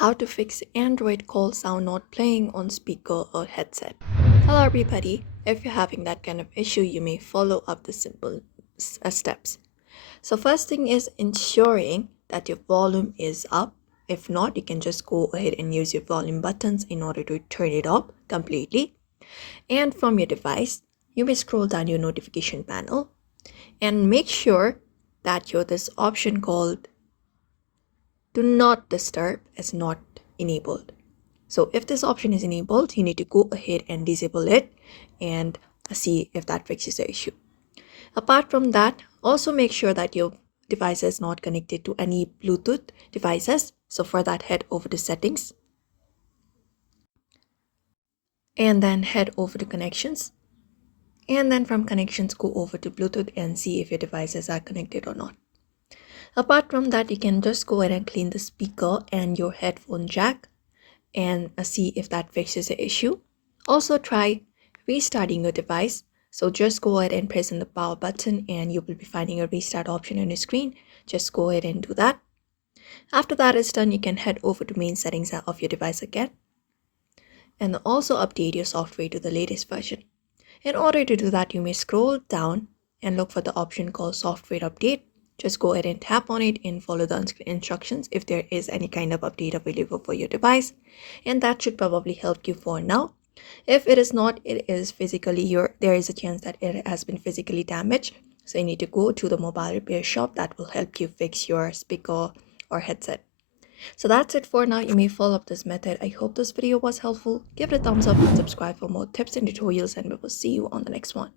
how to fix Android call sound not playing on speaker or headset. Hello everybody, if you're having that kind of issue, you may follow up the simple steps. So first thing is ensuring that your volume is up. If not, you can just go ahead and use your volume buttons in order to turn it up completely. And from your device, you may scroll down your notification panel and make sure that this option called do not disturb is not enabled. So if this option is enabled, you need to go ahead and disable it and see if that fixes the issue. Apart from that, also make sure that your device is not connected to any Bluetooth devices. So for that, head over to settings and then head over to connections. And then from connections, go over to Bluetooth and see if your devices are connected or not. Apart from that, you can just go ahead and clean the speaker and your headphone jack and see if that fixes the issue. Also try restarting your device. So just go ahead and press on the power button and you will be finding a restart option on your screen. Just go ahead and do that. After that is done, you can head over to main settings of your device again and also update your software to the latest version. In order to do that, you may scroll down and look for the option called software update. Just go ahead and tap on it and follow the on-screen instructions if there is any kind of update available for your device. And that should probably help you for now. If it is not, it is physically there is a chance that it has been physically damaged. So you need to go to the mobile repair shop that will help you fix your speaker or headset. So that's it for now. You may follow up this method. I hope this video was helpful. Give it a thumbs up and subscribe for more tips and tutorials, and we will see you on the next one.